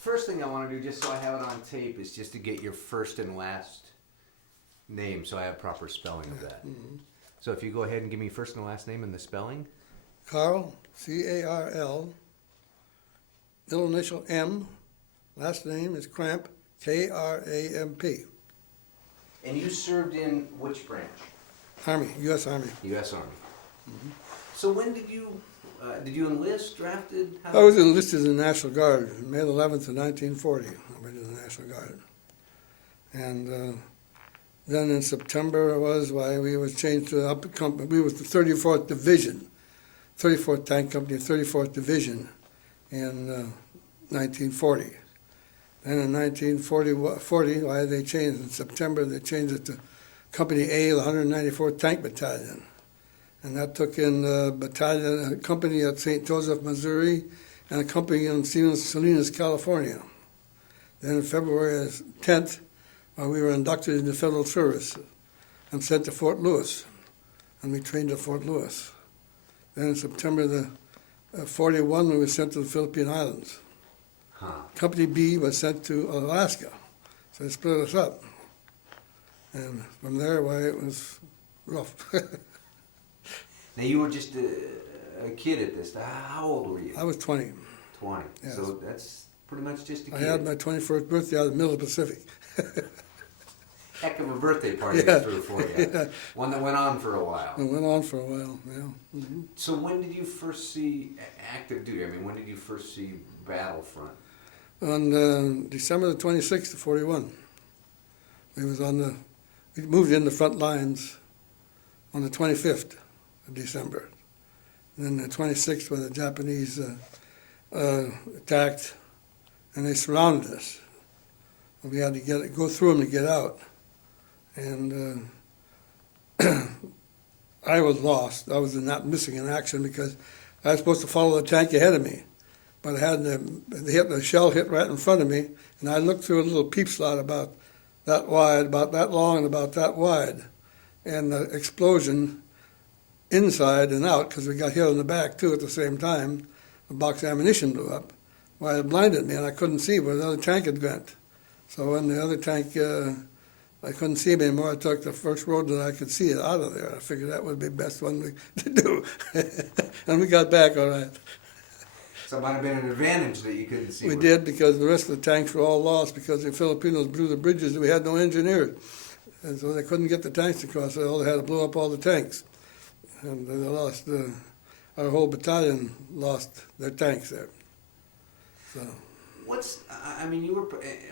First thing I want to do, just so I have it on tape, is just to get your first and last name, so I have proper spelling of that. Mm-hmm. So if you go ahead and give me first and last name and the spelling. Carl, C-A-R-L, middle initial M, last name is Kramp, K-R-A-M-P. And you served in which branch? Army, U.S. Army. U.S. Army. Mm-hmm. So when did you enlist, drafted? I was enlisted in the National Guard, May 11th of 1940. I went in the National Guard. And then in September we was changed to upper company. We was the 34th Division, 34th Tank Company, 34th Division in 1940. Then in 1940, why they changed in September, they changed it to Company A, the 194th Tank Battalion. And that took in a company at St. Joseph, Missouri, and a company in Salinas, California. Then on February 10th, we were inducted into federal service and sent to Fort Lewis, and we trained at Fort Lewis. Then in September 41, we were sent to the Philippine Islands. Huh. Company B was sent to Alaska, so they split us up. And from there, it was rough. Now, you were just a kid at this. How old were you? I was 20. 20. Yes. So that's pretty much just a kid. I had my 21st birthday out of the middle of the Pacific. Heck of a birthday party Yeah. for you. Yeah. One that went on for a while. It went on for a while, yeah. Mm-hmm. So when did you first see active duty? I mean, when did you first see battlefront? On December the 26th of 41. We moved in the front lines on the 25th of December. And then the 26th, when the Japanese attacked, and they surrounded us. And we had to go through them to get out. And I was lost. I was not missing in action because I was supposed to follow the tank ahead of me. But the shell hit right in front of me, and I looked through a little peep slot about that wide, about that long, and about that wide. And the explosion inside and out, because we got hit on the back too at the same time, the box ammunition blew up. Well, it blinded me, and I couldn't see where the other tank had went. So when the other tank, I couldn't see him anymore, I took the first road that I could see it out of there. I figured that would be the best one to do. And we got back all right. So it might have been an advantage that you couldn't see. We did, because the rest of the tanks were all lost because the Filipinos blew the bridges and we had no engineers. And so they couldn't get the tanks across, so they had to blow up all the tanks. And they lost, our whole battalion lost their tanks there. So. You were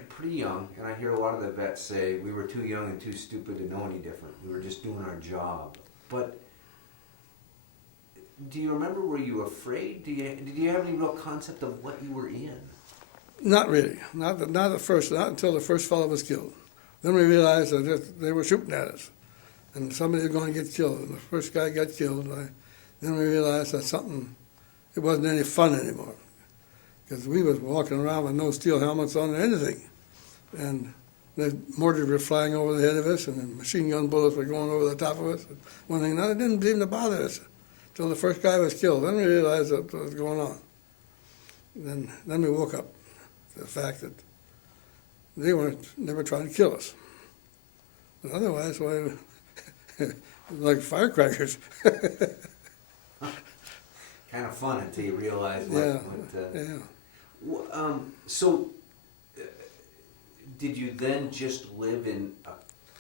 pretty young, and I hear a lot of the vets say we were too young and too stupid to know any different. We were just doing our job. But do you remember, were you afraid? Did you have any real concept of what you were in? Not really. Not at first. Not until the first fellow was killed. Then we realized that they were shooting at us, and somebody was going to get killed. And the first guy got killed. Then we realized that it wasn't any fun anymore, because we was walking around with no steel helmets on or anything, and the mortars were flying over the head of us, and the machine gun bullets were going over the top of us. One thing, it didn't seem to bother us until the first guy was killed. Then we realized what was going on. Then we woke up to the fact that they were trying to kill us. But otherwise, like firecrackers. Kind of fun until you realize yeah. So, did you then just live in a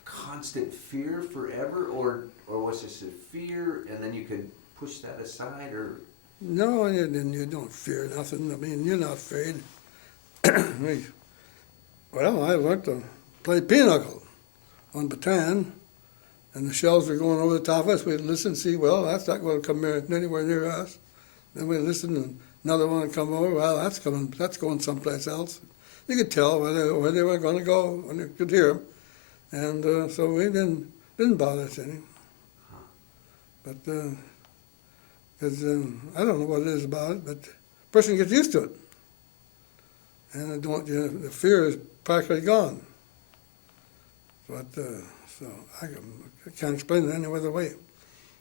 constant fear forever, or was this a fear and then you could push that aside, or? No, you don't fear nothing. I mean, you're not afraid. Well, I learned to play pinochle on baton, and the shells were going over the top of us. We'd listen, see, well, that's not going to come anywhere near us. Then we'd listen, and another one would come over. Well, that's going someplace else. You could tell where they were going to go when you could hear them, and so we didn't bother us any. But because I don't know what it is about it, but a person gets used to it, and the fear is practically gone. But so I can't explain it any other way.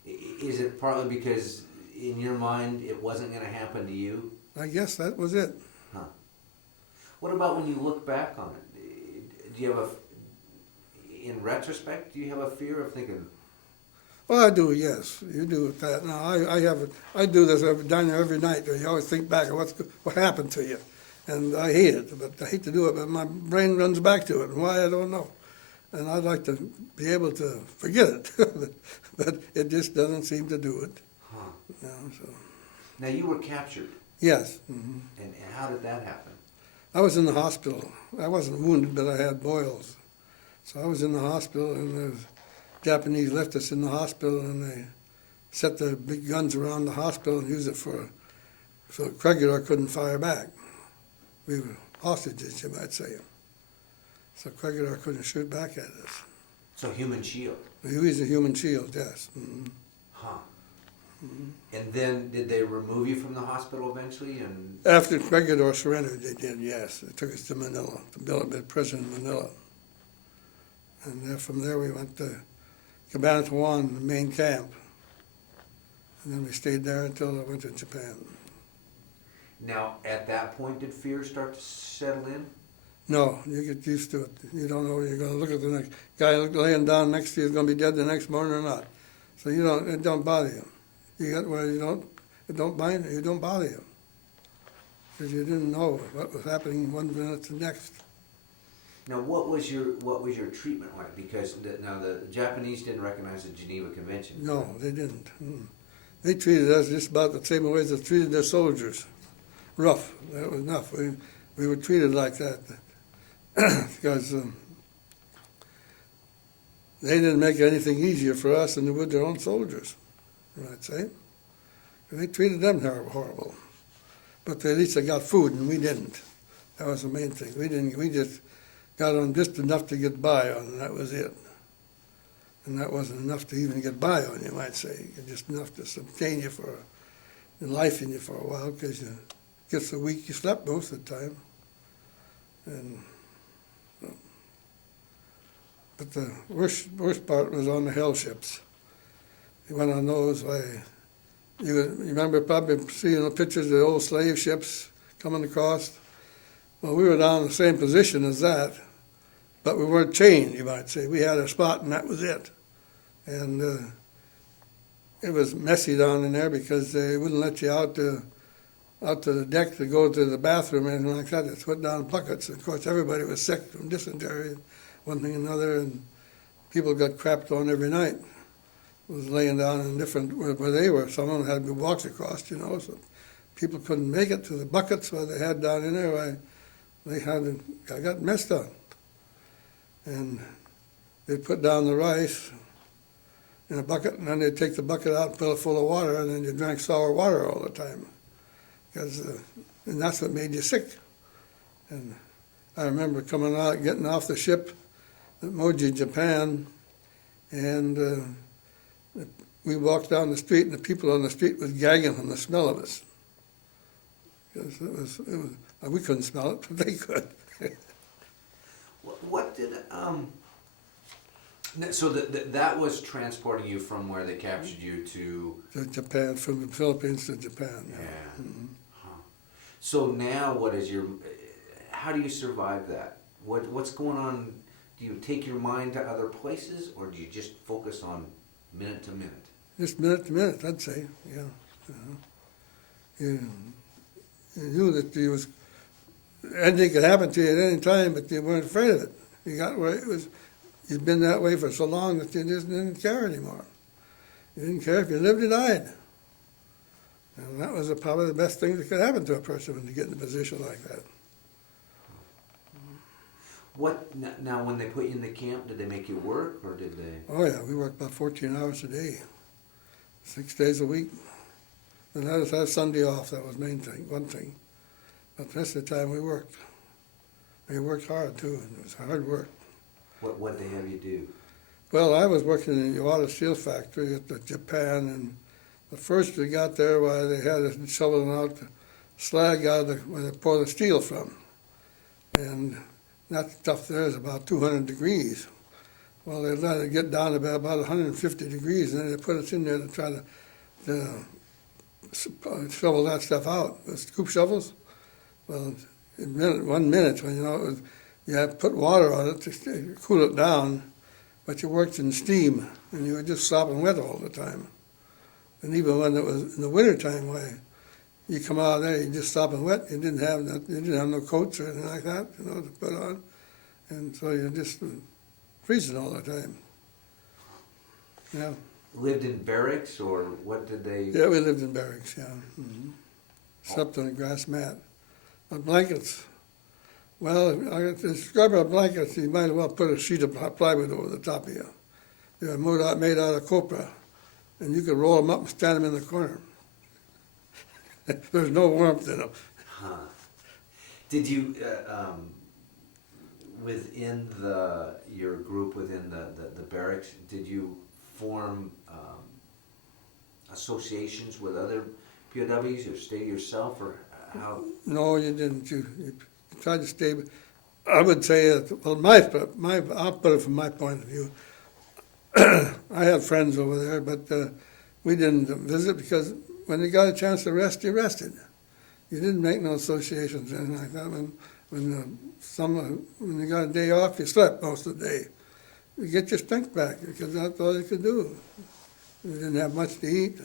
Is it partly because in your mind it wasn't going to happen to you? I guess that was it. Huh. What about when you look back on it? Do you have in retrospect, do you have a fear of thinking, Well, I do, yes. You do with that. Now, I do this down there every night. You always think back of what happened to you. And I hate it, but I hate to do it, but my brain runs back to it. And why, I don't know. And I'd like to be able to forget it, but it just doesn't seem to do it. huh? You know, so. Now, you were captured, Yes. Mm-hmm. and how did that happen? I was in the hospital. I wasn't wounded, but I had boils. So I was in the hospital, and the Japanese left us in the hospital, and they set the big guns around the hospital and used it so Kregidor couldn't fire back. We were hostages, you might say. So Kregidor couldn't shoot back at us. So human shield. He used a human shield, yes. Mm-hmm. Huh. And then did they remove you from the hospital eventually? And After Kregidor surrendered, they did, yes. They took us to Manila, to Bilibid prison in Manila. And then from there we went to Cabanatuan, the main camp. And then we stayed there until I went to Japan. now, at that point, did fear start to settle in? No, you get used to it. You don't know, you're going to look at the next guy laying down next to you is going to be dead the next morning or not. So it don't bother you. It don't bother you. Because you didn't know what was happening one minute to the next. Now, what was your treatment like? Because the Japanese didn't recognize the Geneva Convention. No, they didn't. They treated us just about the same way as they treated their soldiers. Rough. That was enough. We were treated like that. Because they didn't make anything easier for us than they would their own soldiers, I'd say. They treated them horrible. But at least they got food, and we didn't. That was the main thing. We just got on just enough to get by on, and that was it. And that wasn't enough to even get by on, you might say. Just enough to sustain you life in you for a while, because you get so weak you slept most of the time. But the worst part was on the hell ships. You went on those. You remember probably seeing the pictures of the old slave ships coming across. Well, we were down in the same position as that, but we weren't chained, you might say. We had a spot, and that was it. And it was messy down in there because they wouldn't let you out to the deck to go to the bathroom or anything like that. They put down buckets. And of course, everybody was sick from dysentery, one thing and another, and people got crapped on every night. It was laying down in different, where they were. Some of them had to be walked across, so people couldn't make it to the buckets where they had down in there. I got messed up. And they'd put down the rice in a bucket, and then they'd take the bucket out and fill it full of water, and then you drank sour water all the time. And that's what made you sick. And I remember coming out, getting off the ship at Moji, Japan, and we walked down the street, and the people on the street was gagging from the smell of us. Because we couldn't smell it, but they could. What did so that was transporting you from where they captured you to Japan, from the Philippines to Japan. Yeah. Mm-hmm. Huh. So now, how do you survive that? What's going on? Do you take your mind to other places, or do you just focus on minute to minute? Just minute to minute, I'd say. Yeah. You knew that anything could happen to you at any time, but you weren't afraid of it. You got where it was. You'd been that way for so long that you just didn't care anymore. You didn't care if you lived or died. And that was probably the best thing that could happen to a person when you get in a position like that. Now, when they put you in the camp, did they make you work, or did they? Oh yeah, we worked about 14 hours a day, 6 days a week. And let us have Sunday off. That was one thing. But the rest of the time we worked. We worked hard too, and it was hard work. What they have you do? Well, I was working in the Iwata Steel Factory at Japan, and the first we got there, they had us shoveling out the slag out of where they pour the steel from. And that stuff there is about 200 degrees. Well, they let it get down to about 150 degrees, and then they put us in there to try to shovel that stuff out with scoop shovels. Well, 1 minute when you had to put water on it to cool it down, but you worked in steam and you were just sopping wet all the time. And even when it was in the wintertime, why you come out of there, you just sopping wet. You didn't have no coats or anything like that, to put on, and so you're just freezing all the time. Yeah. Lived in barracks, or what did they? Yeah, we lived in barracks. Yeah. Slept on a grass mat. Blankets. Well, I got to describe our blankets. You might as well put a sheet of plywood over the top of you. They were made out of copra, and you could roll them up and stand them in the corner. There's no warmth in them. Huh. Did you, within your group within the barracks, did you form associations with other POWs, or stay yourself, or how? No, you didn't. You tried to stay. I would say that, well, I'll put it from my point of view. I had friends over there, but we didn't visit because when you got a chance to rest, you rested. You didn't make no associations or anything like that. When you got a day off, you slept most of the day. You get your strength back because that's all you could do. We didn't have much to eat.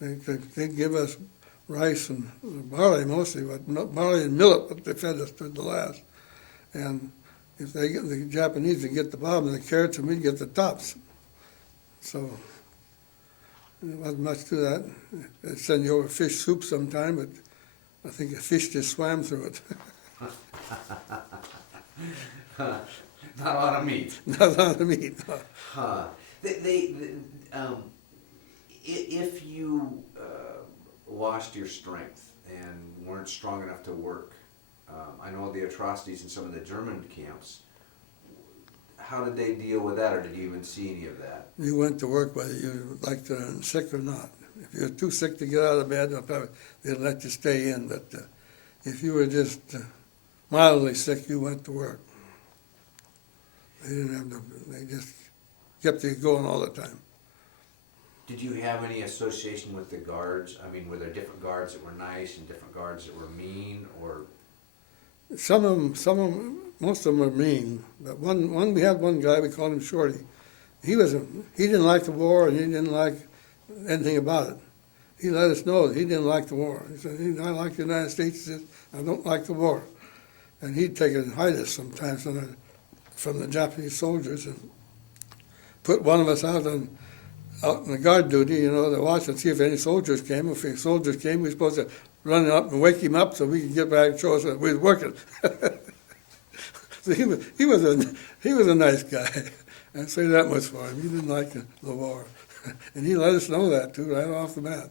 They'd give us rice and barley mostly, but barley and millet, what they fed us to the last. And if the Japanese would get the bottom of the carrots and we'd get the tops. So there wasn't much to that. They'd send you over fish soup sometime, but I think a fish just swam through it. Not a lot of meat. Not a lot of meat. Huh. If you lost your strength and weren't strong enough to work, I know the atrocities in some of the German camps. How did they deal with that, or did you even see any of that? You went to work whether you liked it sick or not. If you were too sick to get out of bed, they'd let you stay in. But if you were just mildly sick, you went to work. They didn't have to. They just kept you going all the time. Did you have any association with the guards? I mean, were there different guards that were nice and different guards that were mean, or? Some of them, most of them were mean. But we had one guy, we called him Shorty. He didn't like the war, and he didn't like anything about it. He let us know that he didn't like the war. He said, I like the United States, he said, I don't like the war. And he'd take it and hide us sometimes from the Japanese soldiers and put one of us out in the guard duty, to watch and see if any soldiers came. If any soldiers came, we were supposed to run up and wake him up so we could get back and show us that we were working. So he was a nice guy. I'd say that much for him. He didn't like the war. And he let us know that, too, right off the bat.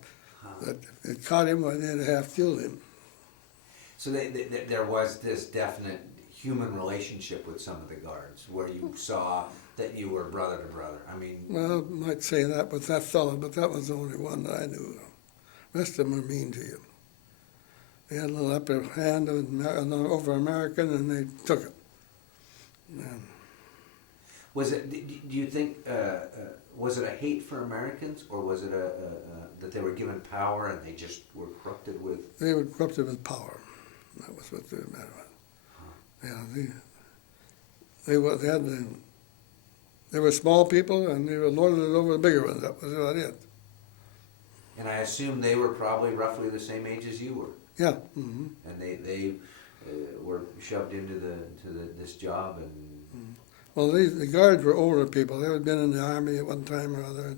That it caught him when they'd half killed him. So there was this definite human relationship with some of the guards, where you saw that you were brother to brother. I mean... Well, I might say that with that fellow, but that was the only one that I knew. The rest of them were mean to you. They had a little upper hand over American, and they took it. Yeah. Was it? Do you think? Was it a hate for Americans, or was it that they were given power and they just were corrupted with? They were corrupted with power. That was what they meant. Yeah, they were small people, and they were lorded it over the bigger ones. That was about it. And I assume they were probably roughly the same age as you were. Yeah. Mm-hmm. And they were shoved into this job and. Well, the guards were older people. They had been in the army at one time or other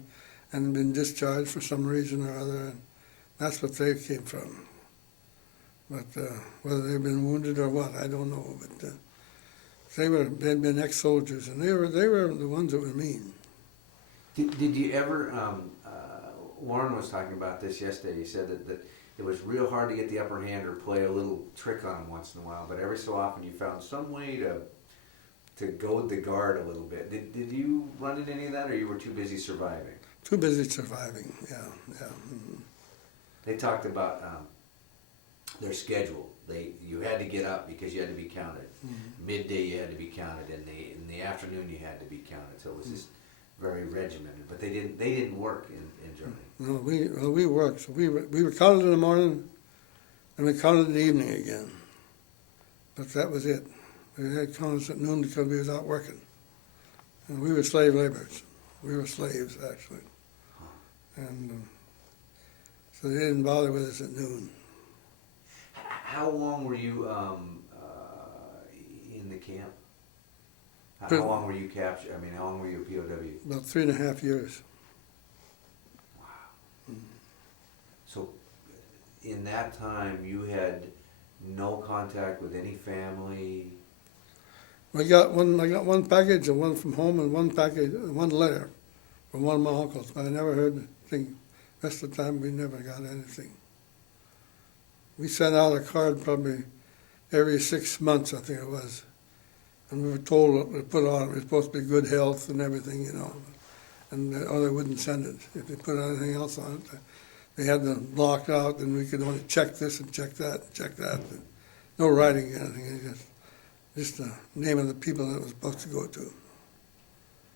and been discharged for some reason or other, and that's what they came from. But whether they've been wounded or what, I don't know. But they'd been ex-soldiers, and they were the ones that were mean. Did you ever? Warren was talking about this yesterday. He said that it was real hard to get the upper hand or play a little trick on him once in a while, but every so often you found some way to goad the guard a little bit. Did you run into any of that, or you were too busy surviving? Too busy surviving, yeah. Mm-hmm. They talked about their schedule. You had to get up because you had to be counted. Mm-hmm. Midday you had to be counted, and in the afternoon you had to be counted. So it was just very regimented. But they didn't work in Germany. No, we worked. So we were counted in the morning, and we counted in the evening again. But that was it. They had called us at noon because we was out working. And we were slave laborers. We were slaves, actually. And so they didn't bother with us at noon. How long were you in the camp? How Prison. long were you captured? I mean, how long were you a POW? About 3.5 years. Wow. So, in that time, you had no contact with any family. I got one package and one from home and one letter from one of my uncles. I never heard a thing. The rest of the time we never got anything. We sent out a card probably every 6 months, I think it was. And we were told what we put on it was supposed to be good health and everything, you know. And or they wouldn't send it. If they put anything else on it, they had them blocked out, and we could only check this and check that and check that. No writing or anything. Just the name of the people that it was supposed to go to.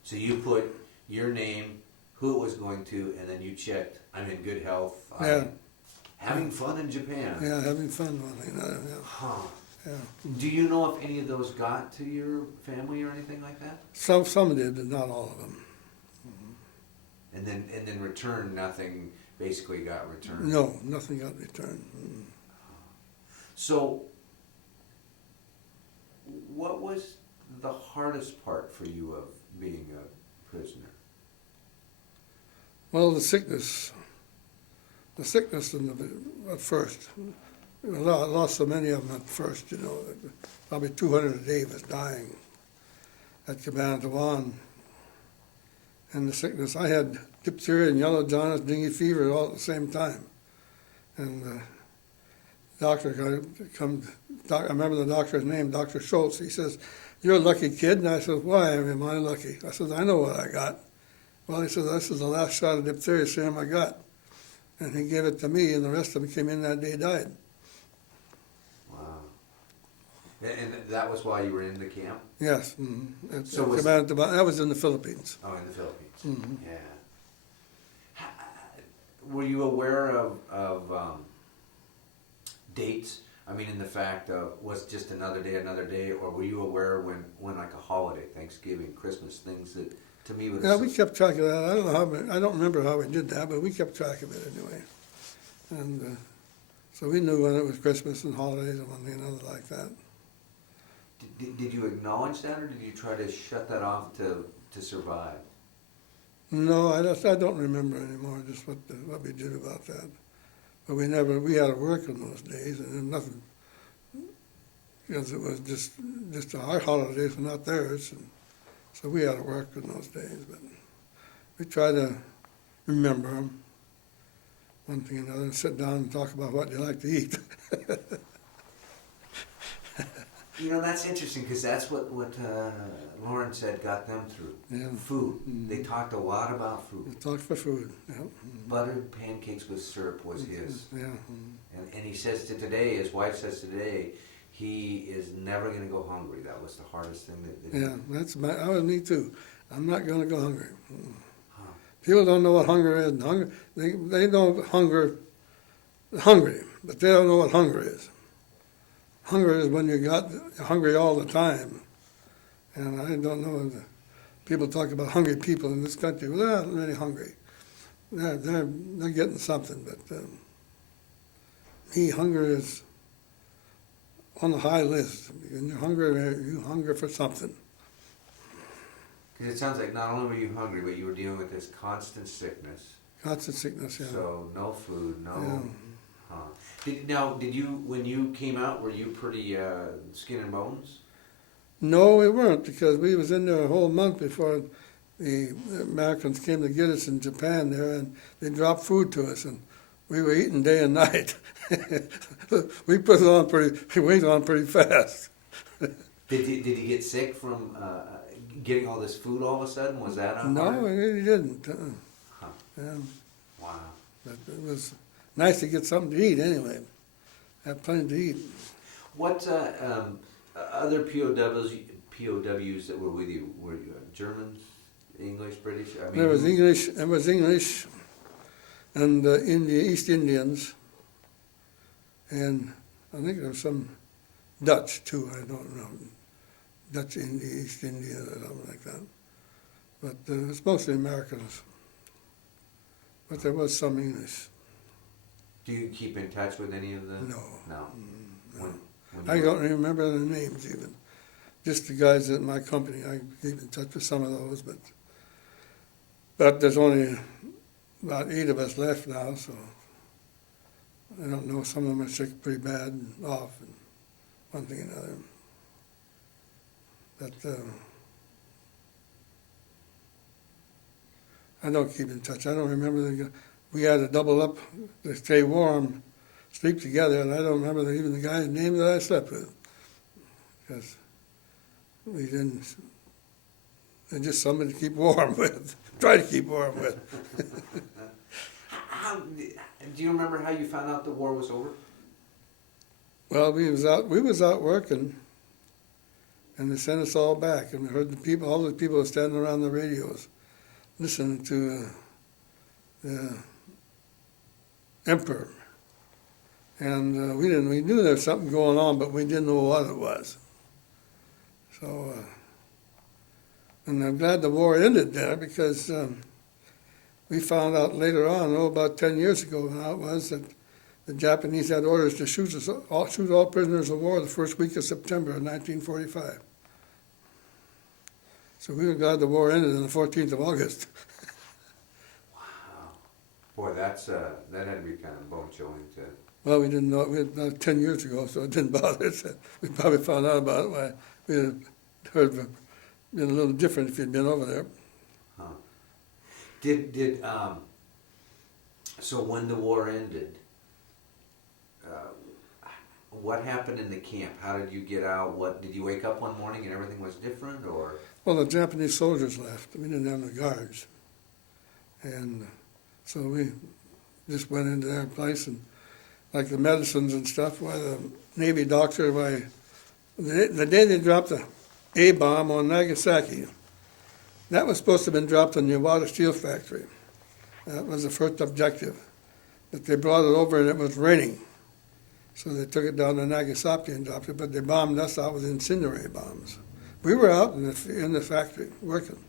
So you put your name, who it was going to, and then you checked, I'm in good health. Yeah. I'm having fun in Japan. Yeah, having fun with it. Yeah. Huh. Yeah. Do you know if any of those got to your family or anything like that? Some did, but not all of them. And then return, nothing basically got returned. No, nothing got returned. So, what was the hardest part for you of being a prisoner? Well, the sickness at first. I lost so many of them at first, you know. Probably 200 a day was dying at Cabanatuan. And the sickness, I had diphtheria and yellow jaundice, dengue fever all at the same time. And the doctor I remember the doctor's name, Dr. Schultz. He says, "You're a lucky kid." And I said, "Why am I lucky?" I said, "I know what I got." Well, he said, "This is the last shot of diphtheria serum I got." And he gave it to me, and the rest of them came in that day died. Wow. And that was why you were in the camp? Yes. Mm-hmm. So that was in the Philippines. Oh, in the Philippines. Mm-hmm. Yeah. Were you aware of dates? I mean, in the fact of, was just another day, or were you aware when like a holiday, Thanksgiving, Christmas, things that to me would Yeah, we kept track of that. I don't remember how we did that, but we kept track of it anyway. And so we knew when it was Christmas and holidays and one thing and another like that. Did you acknowledge that, or did you try to shut that off to survive? No, I don't remember anymore just what we did about that. But we had to work on those days, and nothing, because it was just our holidays were not theirs, and so we had to work on those days. But we try to remember them, one thing and another, and sit down and talk about what you like to eat. You know, that's interesting, because that's what Lauren said got them through. Yeah. Food. Mm-hmm. They talked a lot about food. We talked for food. Yeah. Mm-hmm. Buttered pancakes with syrup was his. Yeah. Mm-hmm. And he says his wife says today, he is never going to go hungry. That was the hardest thing that Yeah, that was me too. I'm not going to go hungry. Huh. People don't know what hunger is. They know hungry, but they don't know what hunger is. Hunger is when you're hungry all the time. And I don't know, people talk about hungry people in this country. Well, they're not really hungry. They're getting something, but me, hunger is on the high list. When you're hungry, you hunger for something. Because it sounds like not only were you hungry, but you were dealing with this constant sickness. Constant sickness, yeah. So no food, no. Yeah. Huh. Did you, when you came out, were you pretty skin and bones? No, we weren't, because we was in there a whole month before the Americans came to get us in Japan there, and they dropped food to us, and we were eating day and night. We went on pretty fast. Did you get sick from getting all this food all of a sudden? Was that hard? No, we didn't. Huh. Yeah, Wow. but it was nice to get something to eat anyway. Have plenty to eat. What other POWs that were with you? Were you Germans, English, British? I mean, There was English, and East Indians, and I think there was some Dutch too, I don't know. Dutch East India or something like that. But it's mostly Americans. But there was some English. Do you keep in touch with any of the? No. No. When I you don't even remember the names even. Just the guys in my company. I keep in touch with some of those, but there's only about 8 of us left now, so I don't know. Some of them are sick pretty bad and off, and one thing and another. But I don't keep in touch. I don't remember we had to double up to stay warm, sleep together, and I don't remember even the guy's name that I slept with, because we didn't. They're just somebody to keep warm with. Try to keep warm with. Do you remember how you found out the war was over? Well, we was out working, and they sent us all back, and we heard all the people were standing around the radios, listening to the Emperor, and we knew there was something going on, but we didn't know what it was. So, and I'm glad the war ended there, because we found out later on, about 10 years ago now it was, that the Japanese had orders to shoot all prisoners of war the first week of September of 1945. So we were glad the war ended on the 14th of August. Wow. Boy, that had to be kind of bone-chilling to... Well, we didn't know it. We had 10 years ago, so it didn't bother us. We probably found out about it. Why we had heard of it been a little different if you'd been over there. Huh. So when the war ended, what happened in the camp? How did you get out? Did you wake up one morning and everything was different, or? Well, the Japanese soldiers left. We didn't have the guards, and so we just went into their place, and like the medicines and stuff. Why the Navy doctor? The day they dropped the A-bomb on Nagasaki, that was supposed to have been dropped on the Nevada Steel Factory. That was the first objective. But they brought it over and it was raining. So they took it down to Nagasaki and dropped it, but they bombed us out with incendiary bombs. We were out in the factory working.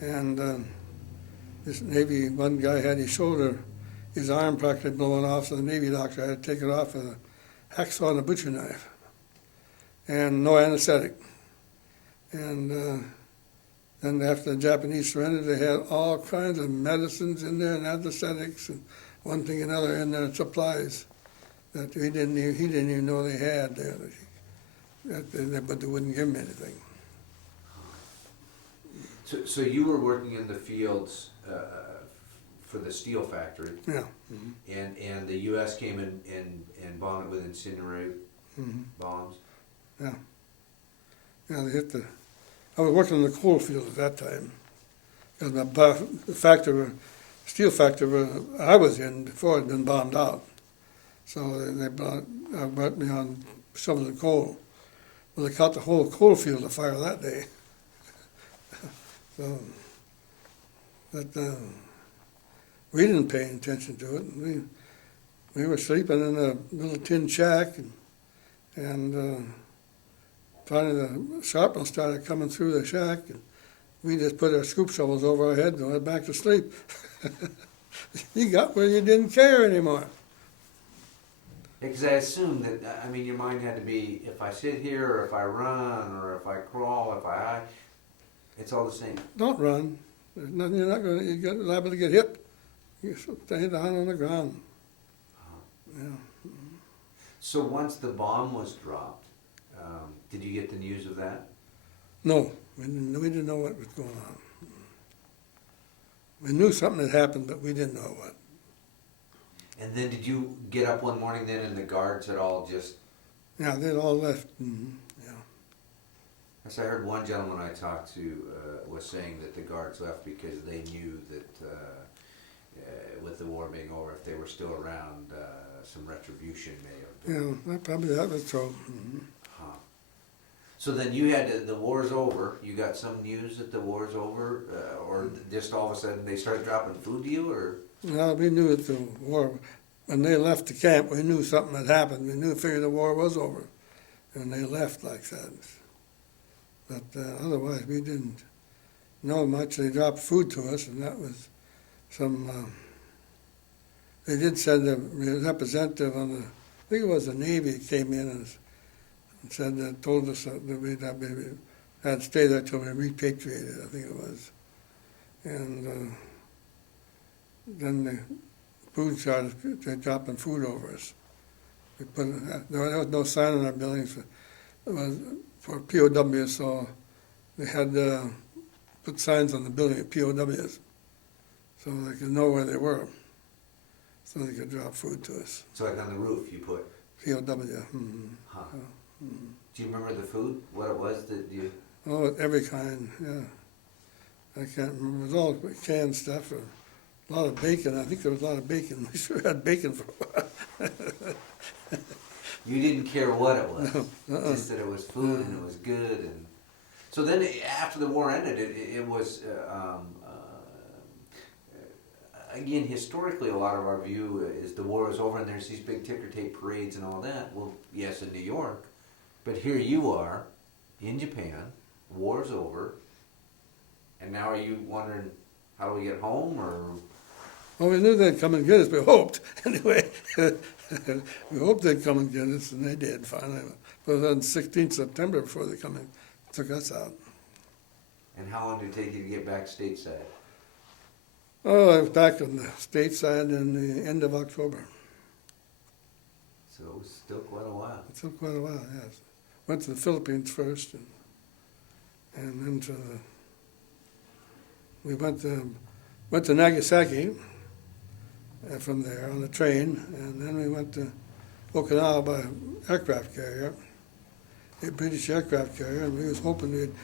And this Navy, one guy had his arm practically blown off, so the Navy doctor had to take it off with a hacksaw and a butcher knife. And no anesthetic. And then after the Japanese surrendered, they had all kinds of medicines in there and anesthetics and one thing and another in their supplies that he didn't even know they had there. But they wouldn't give him anything. So you were working in the fields for the steel factory. Yeah. And the U.S. came in and bombed it with incendiary bombs. Yeah. Yeah, they hit I was working in the coal field at that time. Because the steel factory I was in before had been bombed out. So they brought me on shoveling coal. Well, they caught the whole coal field afire that day. So, but we didn't pay attention to it. We were sleeping in a little tin shack, and finally the shrapnel started coming through the shack, and we just put our scoop shovels over our heads and went back to sleep. You got where you didn't care anymore. Because I assumed that, your mind had to be, if I sit here, or if I run, or if I crawl, if I hide, it's all the same. Don't run. There's nothing, you're liable to get hit. You stay down on the ground. Yeah. So once the bomb was dropped, did you get the news of that? No, we didn't know what was going on. We knew something had happened, but we didn't know what. And then did you get up one morning then and the guards had all just... Yeah, they'd all left. Yeah. As I heard one gentleman I talked to was saying that the guards left because they knew that with the war being over, if they were still around, some retribution may have been. Yeah, probably that was true. Huh. So then you had the war's over. You got some news that the war's over, or just all of a sudden they started dropping food to you, or? No, we knew that the war, when they left the camp, we knew something had happened. We figured the war was over. and they left like that. But otherwise, we didn't know much. They dropped food to us, and that was some. They did send a representative on the, I think it was the Navy, came in and said that, told us that we had to stay there till we repatriated, I think it was. And then the food started dropping food over us. There was no sign on our buildings for POWs, so they had put signs on the building of POWs so they could know where they were, so they could drop food to us. So like on the roof you put? POW, mm-hmm. Huh. Do you remember the food, what it was that you... Oh, every kind, yeah. I can't remember. It was all canned stuff. A lot of bacon. I think there was a lot of bacon. We sure had bacon for a while. You didn't care what it was, No, just that it was food and it was good. And so then after the war ended, it was, again, historically a lot of our view is the war is over and there's these big ticker tape parades and all that. Well, yes, in New York, but here you are in Japan, war's over, and now are you wondering, how do we get home, or? Well, we knew they'd come and get us. We hoped, anyway. We hoped they'd come and get us, and they did finally. But it was on 16th September before they come and took us out. And how long did it take you to get back stateside? Oh, I was back on the stateside in the end of October. So it was still quite a while. It took quite a while, yes. Went to the Philippines first, and then to the... We went to Nagasaki from there on the train, and then we went to Okinawa by aircraft carrier, a British aircraft carrier, and we was hoping we'd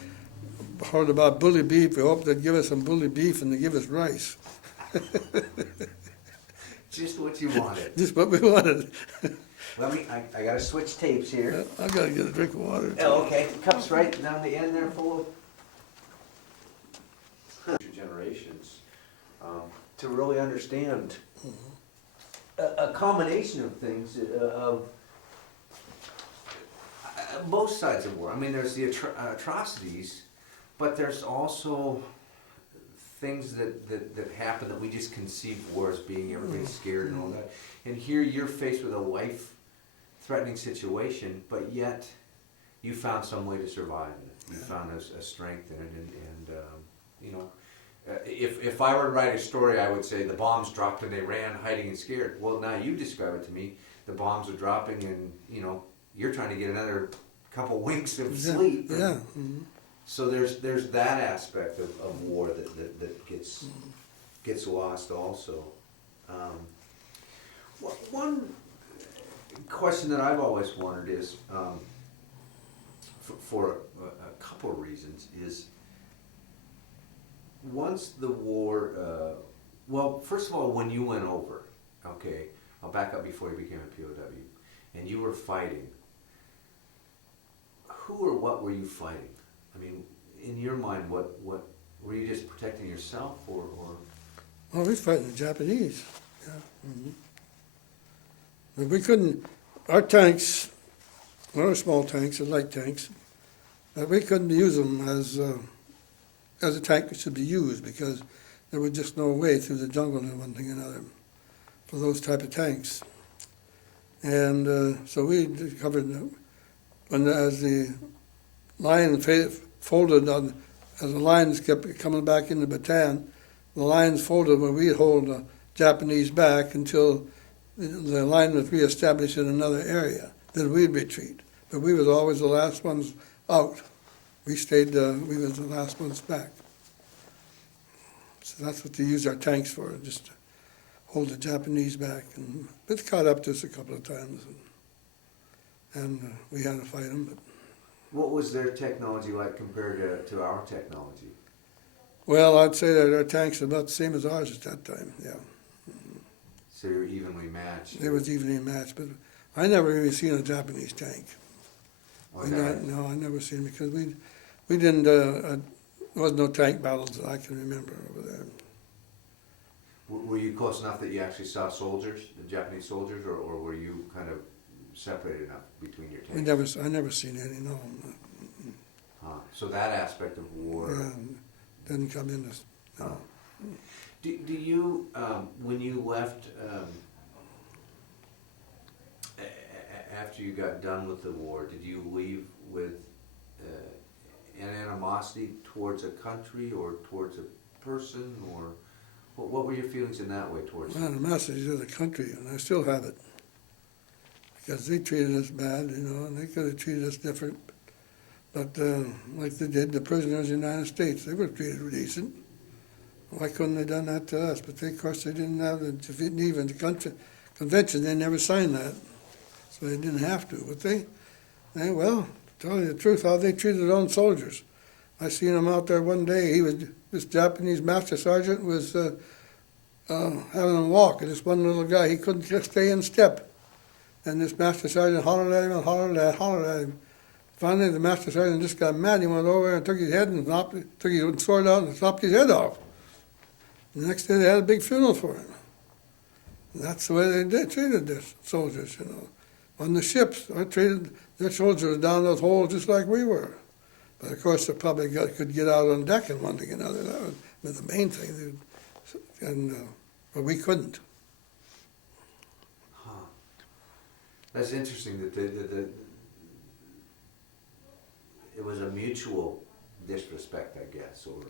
heard about bully beef. We hoped they'd give us some bully beef and they'd give us rice. Just what you wanted. Just what we wanted. I gotta switch tapes here. I gotta get a drink of water. Oh, okay. Cups right down the end there full of generations to really understand a combination of things of both sides of war. I mean, there's the atrocities, but there's also things that happen that we just conceive war as being everybody's scared and all that. And here you're faced with a life-threatening situation, but yet you found some way to survive in it. You found a strength in it, and you know, if I were to write a story, I would say the bombs dropped and they ran, hiding and scared. Well, now you describe it to me. The bombs are dropping, and you know you're trying to get another couple winks of sleep. Yeah. Mm-hmm. So there's that aspect of war that gets lost also. One question that I've always wondered is, for a couple of reasons, is once the war, well, first of all, when you went over, okay, I'll back up before you became a POW, and you were fighting, who or what were you fighting? I mean, in your mind, what were you just protecting yourself, or? Well, we was fighting the Japanese. Yeah. Mm-hmm. But we couldn't. Our tanks, our small tanks, are light tanks, but we couldn't use them as a tank should be used because there was just no way through the jungle and one thing or another for those type of tanks. And so we covered as the line folded on, as the lines kept coming back into Bataan, the lines folded where we'd hold the Japanese back until the line was reestablished in another area. Then we'd retreat. But we was always the last ones out. We stayed, we was the last ones back. So that's what they used our tanks for, just to hold the Japanese back. And it caught up to us a couple of times. And we had to fight them. But What was their technology like compared to our technology? well, I'd say that our tanks were about the same as ours at that time, yeah. So you're evenly matched? They was evenly matched, but I never even seen a Japanese tank. Was that right? No, I never seen it because we didn't, there was no tank battles that I can remember over there. Were you close enough that you actually saw soldiers, the Japanese soldiers, or were you kind of separated enough between your I tanks? never seen any, no. So that aspect of war. Yeah, didn't come in as, no. Do you, when you left, after you got done with the war, did you leave with an animosity towards a country or towards a person, or what were your feelings in that way towards Well, the message of the country, and I still have it. Because they treated us bad, you know, and they could have treated us different. But like they did the prisoners in the United States, they were treated decent. Why couldn't they done that to us? But they, of course, they didn't have the even the convention. They never signed that, so they didn't have to. But they well, to tell you the truth, how they treated their own soldiers. I seen him out there one day. This Japanese master sergeant was having him walk, and this one little guy, he couldn't just stay in step. And this master sergeant hollered at him and hollered at him. Finally, the master sergeant just got mad. He went over and took his head and took his sword out and chopped his head off. The next day, they had a big funeral for him. And that's the way they treated their soldiers, you know. On the ships, their soldiers down those holes just like we were. But of course, they probably could get out on deck and one thing or another. That was the main thing. But we couldn't. Huh. That's interesting that it was a mutual disrespect, I guess, or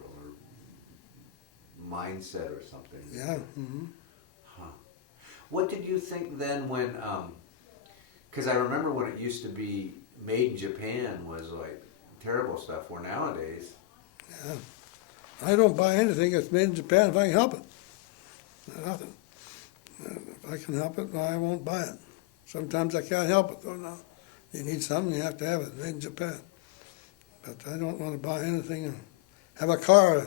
mindset or something. Yeah. Mm-hmm. Huh. What did you think then when, because I remember when it used to be made in Japan was like terrible stuff, where nowadays... Yeah. I don't buy anything that's made in Japan if I can help it. Nothing. If I can help it, I won't buy it. Sometimes I can't help it, though, now. You need something, you have to have it made in Japan. But I don't want to buy anything and have a car,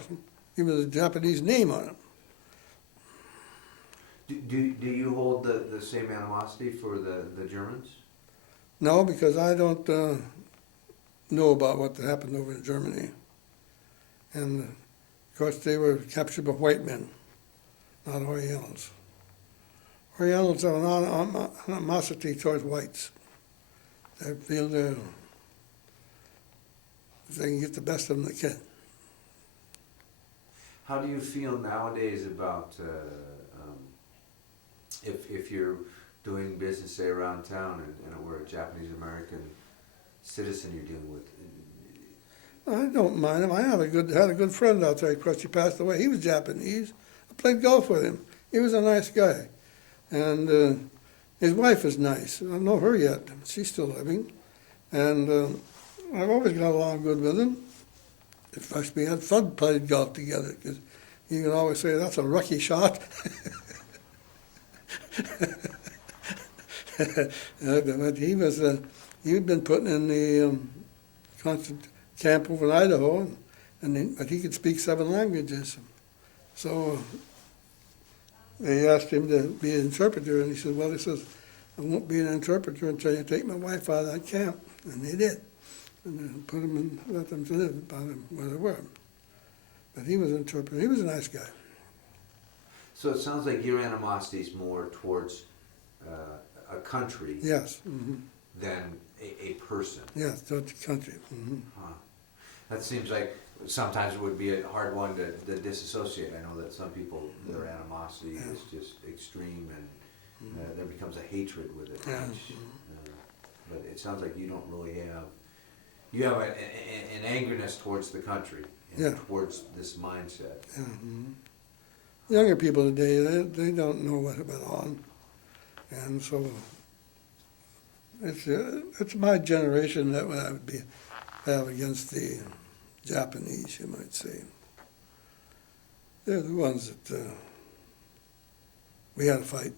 even with a Japanese name on it. Do you hold the same animosity for the Germans? No, because I don't know about what happened over in Germany. And, of course, they were captured by white men, not Orientals. Orientals have an animosity towards whites. They feel if they can get the best of them, they can. How do you feel nowadays about if you're doing business, say, around town and we're a Japanese American citizen you're dealing with? I don't mind him. I had a good friend out there. Of course, he passed away. He was Japanese. I played golf with him. He was a nice guy. And his wife is nice. I don't know her yet. She's still living. And I've always got along good with him. In fact, we had fun playing golf together because you can always say, that's a rookie shot. But he'd been put in the constant camp over in Idaho, but he could speak 7 languages. So they asked him to be an interpreter, and he said, well, I won't be an interpreter until you take my wife out of that camp. And they did. And then put them and let them live about where they were. But he was an interpreter. He was a nice guy. So it sounds like your animosity is more towards a country, Yes. Mm-hmm. than a person. Yes, towards the country. Mm-hmm. Huh. That seems like sometimes it would be a hard one to disassociate. I know that some people, their animosity is just extreme, and there becomes a hatred with it. Yeah. Which, but it sounds like you don't really have. You have an angerness towards the country and towards this mindset. Yeah. Mm-hmm. Younger people today, they don't know what went on, and so it's my generation that I would have against the Japanese, you might say. They're the ones that we had to fight.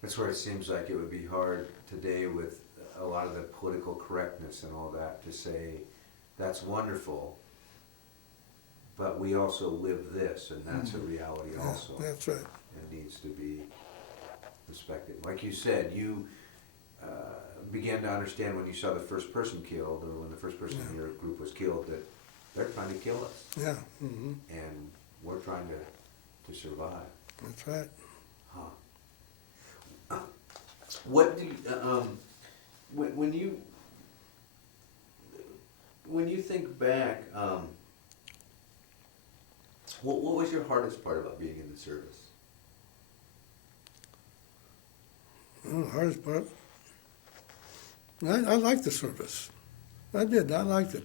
That's where it seems like it would be hard today with a lot of the political correctness and all that to say that's wonderful, but we also live this, and that's a reality also. That's right. And needs to be respected. Like you said, you began to understand when you saw the first person killed, or when the first person in your group was killed, that they're trying to kill us. Yeah. Mm-hmm. And we're trying to survive. That's right. Huh. What do you, when you think back, what was your hardest part about being in the service? Well, the hardest part, I liked the service. I did, I liked it.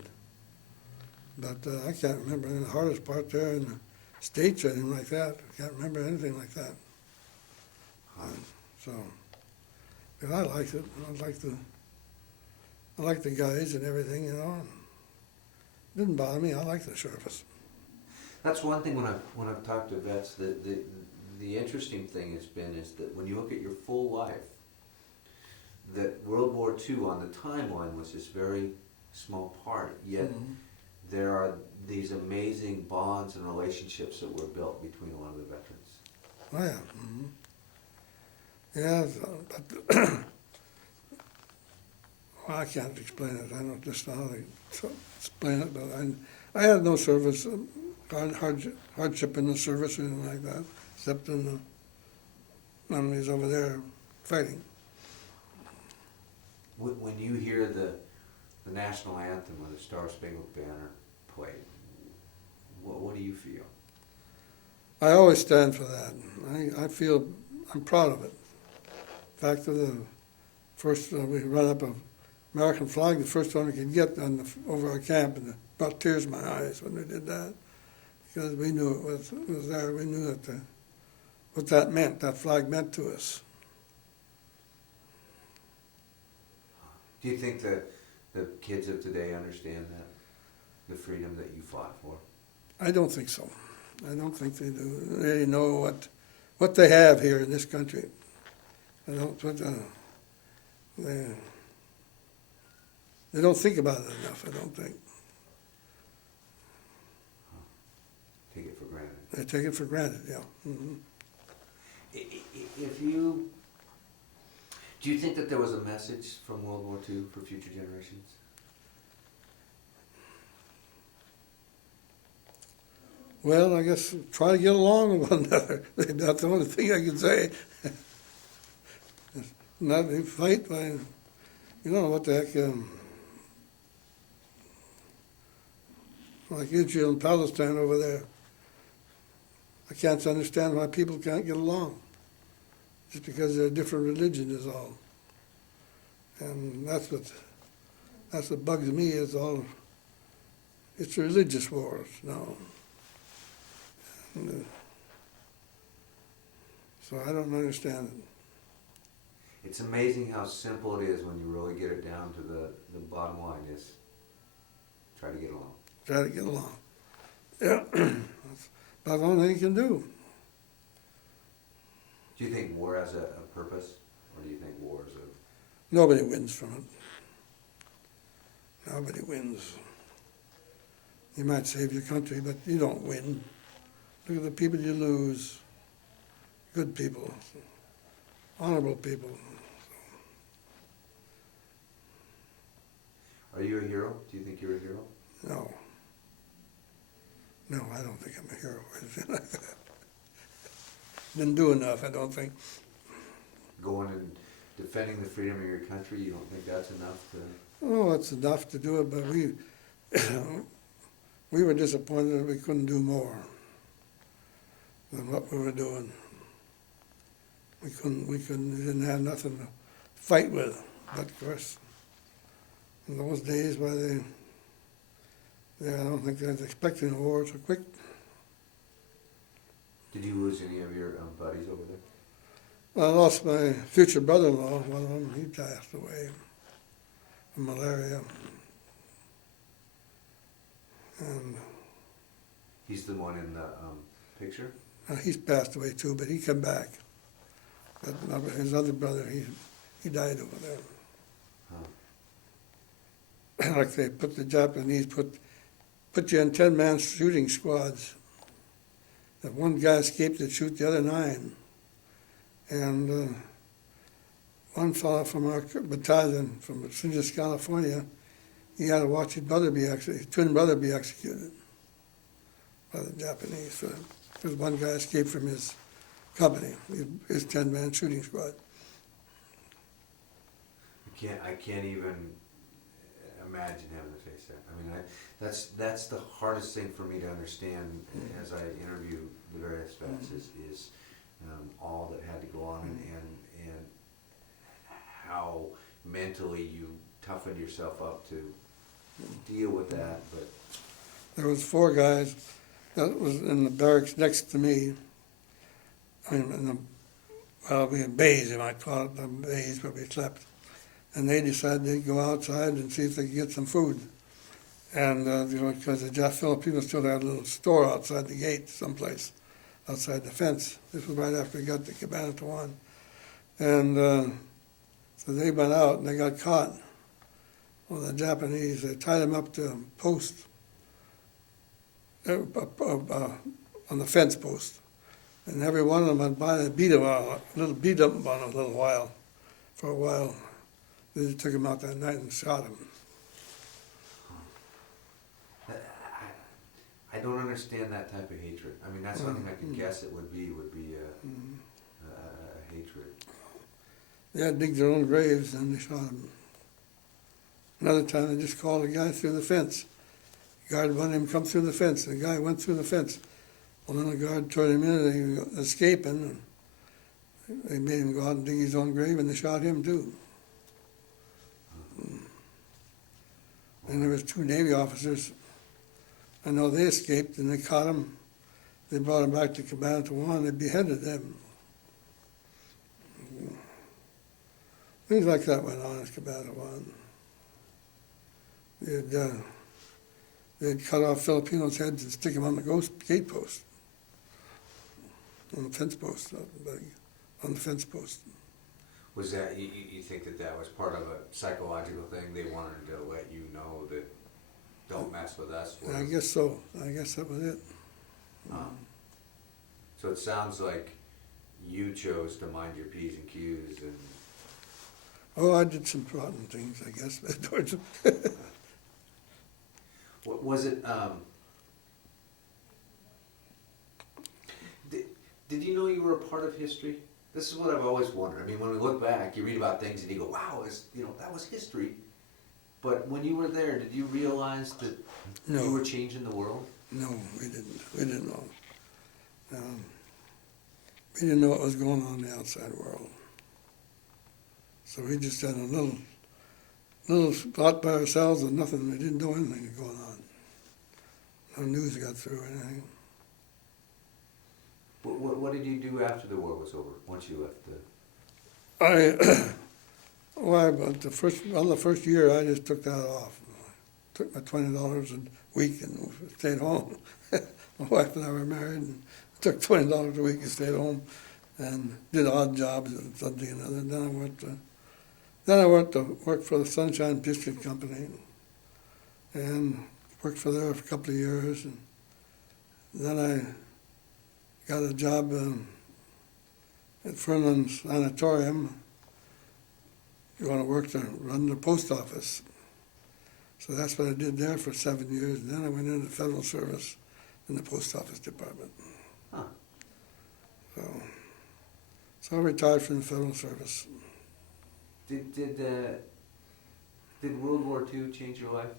But I can't remember the hardest part there in the States or anything like that. I can't remember anything like that. So, but I liked it. I liked the guys and everything, you know. It didn't bother me. I liked the service. That's one thing when I've talked to vets, the interesting thing has been is that when you look at your full life, that World War II on the timeline was this very small part, yet there are these amazing bonds and relationships that were built between a lot of the veterans. Oh yeah. Yeah, but well, I can't explain it. I don't just know how to explain it, but I had no service, hardship in the service or anything like that, except in the enemies over there fighting. When you hear the national anthem or the Star Spangled Banner played, what do you feel? I always stand for that. I feel I'm proud of it. In fact, the first we run up an American flag, the first one we could get over our camp, and it brought tears to my eyes when we did that, because we knew it was there. We knew that what that meant, that flag meant to us. Do you think that the kids of today understand that, the freedom that you fought for? I don't think so. I don't think they do. They know what they have here in this country. They don't they don't think about it enough, I don't think. Take it for granted. They take it for granted, yeah. Mm-hmm. Do you think that there was a message from World War II for future generations? Well, I guess try to get along with one another. That's the only thing I can say. Not fight by, you know what the heck, like Israel and Palestine over there. I can't understand why people can't get along. Just because they're a different religion is all. And that's what bugs me is all, it's religious wars now. And, so I don't understand it. It's amazing how simple it is when you really get it down to the bottom line is try to get along. Try to get along. Yeah, that's about the only thing you can do. Do you think war has a purpose, or do you think war is a... Nobody wins from it. Nobody wins. You might save your country, but you don't win. Look at the people you lose. Good people, honorable people. Are you a hero? Do you think you're a hero? No. No, I don't think I'm a hero or anything like that. Didn't do enough, I don't think. Going and defending the freedom of your country, you don't think that's enough to... Oh, it's enough to do it, but we were disappointed that we couldn't do more than what we were doing. We didn't have nothing to fight with. But of course, in those days, why I don't think they was expecting a war so quick. Did you lose any of your buddies over there? Well, I lost my future brother-in-law, one of them, he passed away from malaria. And He's the one in the picture? he's passed away too, but he come back. But his other brother, he died over there. Huh. Like they put the Japanese put you in 10-man shooting squads. If one guy escaped, they'd shoot the other 9. And one fellow from our battalion from Los Angeles, California, he had to watch his twin brother be executed by the Japanese. Because one guy escaped from his company, his 10-man shooting squad. I can't even imagine having to face that. I mean, that's the hardest thing for me to understand as I interview the various vets is all that had to go on and how mentally you toughened yourself up to deal with that. But There was 4 guys that was in the barracks next to me. I mean, we had bays, you might call it, the bays where we slept. And they decided they'd go outside and see if they could get some food. And, because the Filipinos still had a little store outside the gate someplace, outside the fence. This was right after we got to Cabana Tawan. And so they went out and they got caught. Well, the Japanese, they tied them up to a post, on the fence post. And every one of them had beat up on a little while, for a while. They took him out that night and shot him. I don't understand that type of hatred. I mean, that's something I can guess it would be a hatred. They had to dig their own graves and they shot him. Another time they just called a guy through the fence. The guard wanted him to come through the fence. The guy went through the fence. Well, then the guard told him in and he was escaping. And they made him go out and dig his own grave and they shot him too. And there was 2 Navy officers. I know they escaped and they caught him. They brought him back to Cabana Tawan. They beheaded them. Things like that went on at Cabana Tawan. They'd cut off Filipinos' heads and stick them on the gate post, on the fence post, on the fence post. Was that, you think that was part of a psychological thing? They wanted to let you know that don't mess with us? I guess so. I guess that was it. So it sounds like you chose to mind your P's and Q's and... Oh, I did some rotten things, I guess. What was it, did you know you were a part of history? This is what I've always wondered. I mean, when we look back, you read about things and you go, wow, that was history. But when you were there, did you realize that you were changing the world? No, we didn't. We didn't know. We didn't know what was going on in the outside world. So we just had a little spot by ourselves and nothing. We didn't know anything going on. No news got through or anything. What did you do after the war was over, once you left the... The first year I just took that off. Took my $20 a week and stayed home. My wife and I were married and took $20 a week and stayed home and did odd jobs and something or another. Then I went to work for the Sunshine Biscuit Company and worked for there for a couple of years. And then I got a job at Fernland Sanatorium. You want to work to run the post office. So that's what I did there for 7 years. And then I went into federal service in the post office department. Huh. So I retired from the federal service. Did World War II change your life?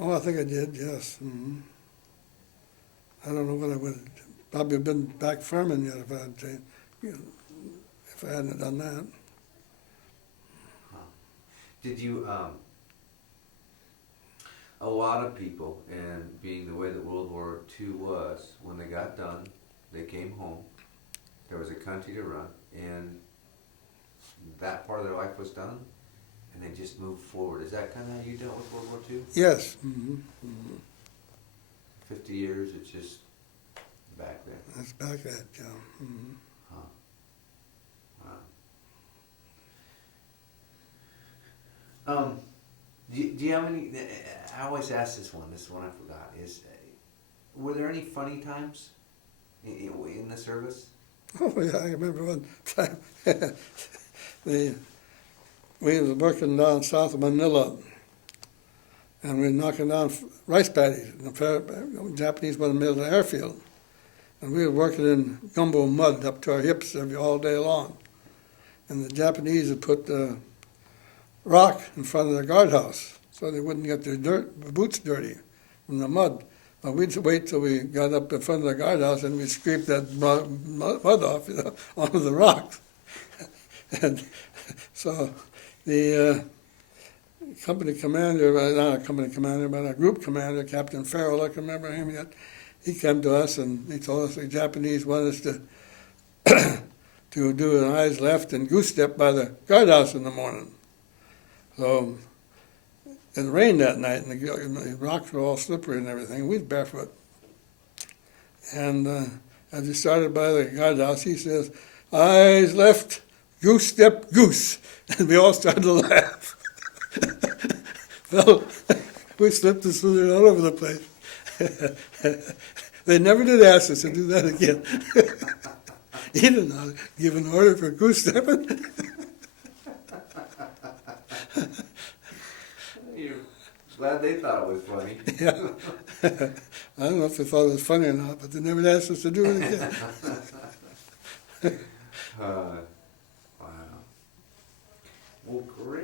Oh, I think I did, yes. Mm-hmm. I don't know what I would probably have been back farming yet if I hadn't done that. Did you, a lot of people, and being the way that World War II was, when they got done, they came home, there was a country to run, and that part of their life was done, and they just moved forward. Is that kind of how you dealt with World War II? Yes. Mm-hmm. Mm-hmm. 50 years, it's just back then. That's back then, yeah. Mm-hmm. Huh. Wow. Do you have any, I always ask this one I forgot, is, were there any funny times in the service? Oh, yeah, I remember one time. We was working down south of Manila, and we were knocking down rice paddies. The Japanese were in the middle of the airfield, and we were working in gumbo mud up to our hips all day long. And the Japanese had put rock in front of the guardhouse so they wouldn't get their boots dirty from the mud. But we'd wait till we got up in front of the guardhouse and we'd scrape that mud off, onto the rocks. And so the company commander, not a company commander, but a group commander, Captain Farrell, I can remember him yet, he came to us and he told us the Japanese wanted us to do an eyes left and goose step by the guardhouse in the morning. So it rained that night, and the rocks were all slippery and everything. We was barefoot. And as we started by the guardhouse, he says, "Eyes left, goose step, goose." And we all started to laugh. Well, we slipped and slithered all over the place. They never did ask us to do that again. He did not give an order for goose stepping. You're glad they thought it was funny. Yeah. I don't know if they thought it was funny or not, but they never asked us to do it again. Wow. Well, great.